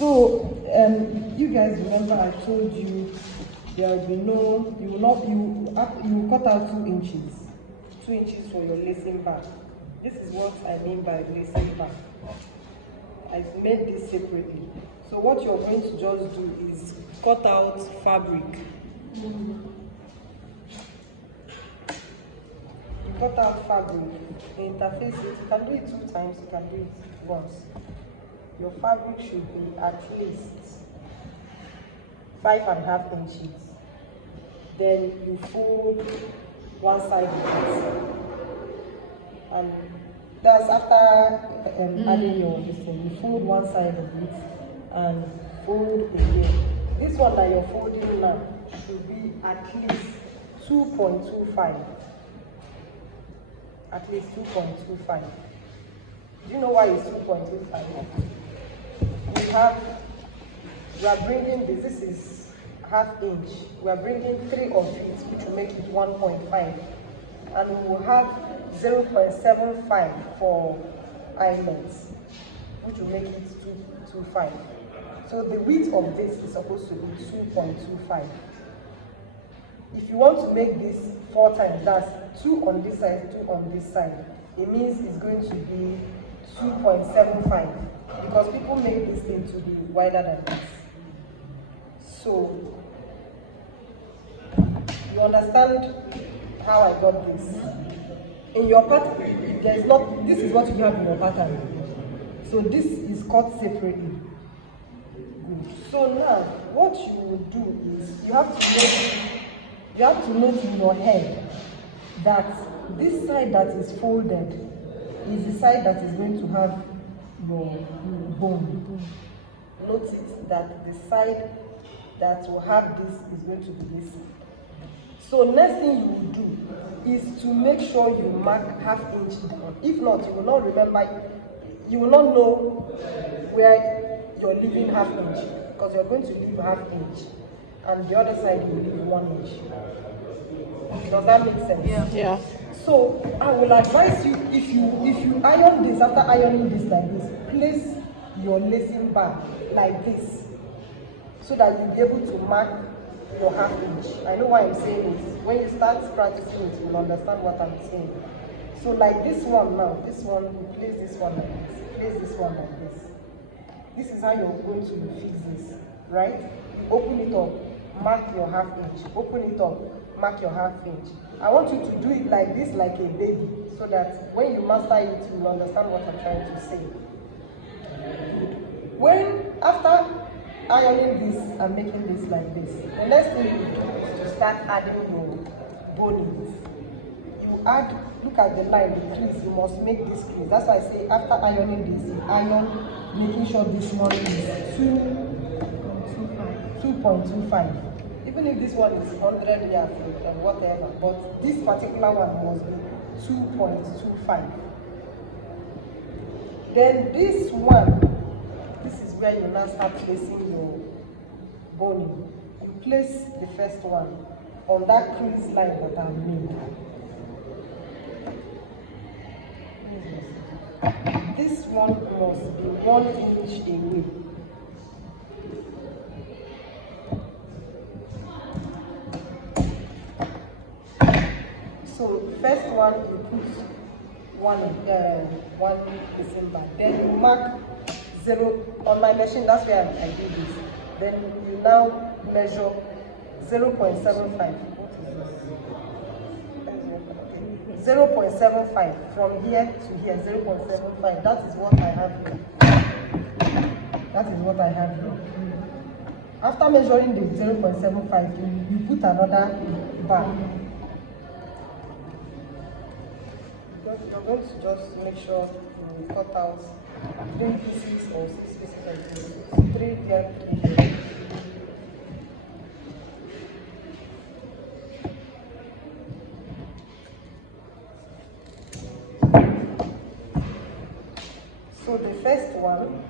So, you guys remember I told you there will be no, you will cut out 2 inches. 2 inches for your lacing bar. This is what I mean by lacing bar. I've made this separately. So what you're going to just do is cut out fabric. You cut out fabric, interface it. You can do it 2 times, you can do it once. Your fabric should be at least 5.5 inches. Then you fold one side of it. And that's after adding your this thing. You fold one side of it and fold again. This one that you're folding now should be at least 2.25. At least 2.25. Do you know why it's 2.25? We are bringing this is ½ inch. We are bringing 3 of it, which will make it 1.5. And we will have 0.75 for eyelets, which will make it 2.25. So the width of this is supposed to be 2.25. If you want to make this 4 times, that's 2 on this side, 2 on this side, it means it's going to be 2.75, because people make this thing to be wider than this. So you understand how I got this? In your pattern, there is not, this is what you have in your pattern. So this is cut separately. Good. So now, what you will do is, you have to note in your head that this side that is folded is the side that is going to have your bone. Notice that the side that will have this is going to be this. So next thing you will do is to make sure you mark ½ inch down. If not, you will not remember, you will not know where you're leaving ½ inch, because you're going to leave ½ inch and the other side you will leave 1 inch. Does that make sense? Yeah. So I will advise you, if you iron this, after ironing this like this, place your lacing bar like this, so that you'll be able to mark your ½ inch. I know why I'm saying this. When you start practicing it, you'll understand what I'm saying. So like this one now, this one, you place this one like this, place this one like this. This is how you're going to fix this, right? You open it up, mark your ½ inch. Open it up, mark your ½ inch. I want you to do it like this, like a baby, so that when you master it, you'll understand what I'm trying to say. When, after ironing this and making this like this, the next thing you do is to start adding your bonings. You add, look at the line, the crease, you must make this crease. That's why I say after ironing this, you iron, making sure this one is 2.25. Even if this one is 100 yards and whatever, but this particular one must be 2.25. Then this one, this is where you now start placing your boning. You place the first one on that crease line that I made. This one must be 1 inch away. So first one you put one December. Then you mark 0 on my machine. That's where I do this. Then you now measure 0.75. What is this? 0.75 from here to here. 0.75. That is what I have here. That is what I have here. After measuring the 0.75, you put another bar. You're going to just make sure you cut out 3 pieces or 6 pieces like this. 3 there, 3 there. So the first one,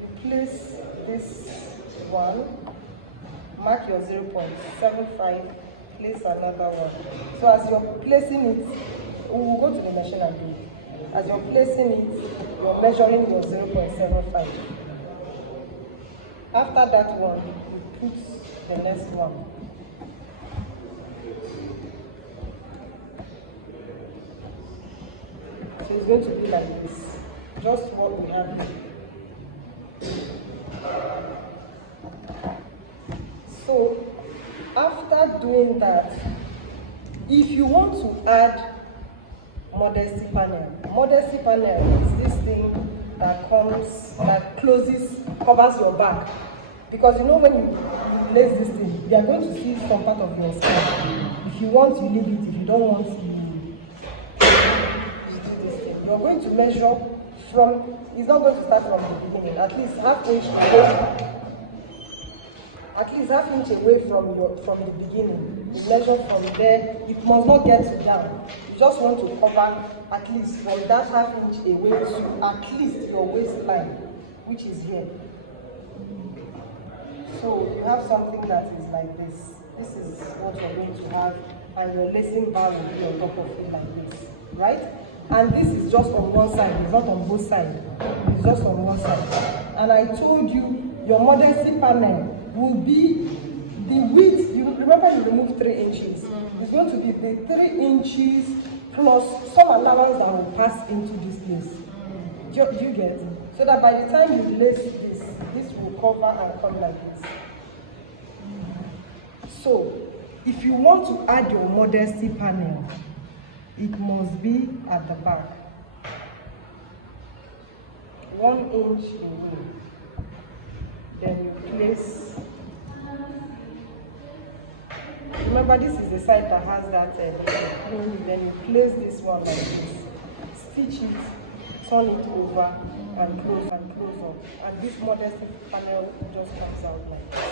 you place this one, mark your 0.75, place another one. So as you're placing it, we will go to the machine and do it. As you're placing it, you're measuring your 0.75. After that one, you put the next one. So it's going to be like this, just what we have here. So after doing that, if you want to add modesty panel is this thing that covers your back. Because you know when you place this thing, you are going to see some part of your skin. If you want, you leave it. If you don't want, you do this thing. You're going to measure from, it's not going to start from the beginning, at least half inch away from the beginning. You measure from there. It must not get down. You just want to cover at least from that half inch away to at least your waistline, which is here. So you have something that is like this. This is what you're going to have, and your lacing bar will be on top of it like this, right? And this is just on one side, it's not on both sides. It's just on one side. And I told you, your modesty panel will be the width. You remember you removed 3 inches. It's going to be the 3 inches plus some allowance that will pass into this place. Do you get it? So that by the time you lace this, this will cover and come like this. So, if you want to add your modesty panel, it must be at the back. 1 inch away. Then you place. Remember, this is the side that has that. Then you place this one like this. Stitch it, turn it over, and close up. And this modesty panel just comes out like that.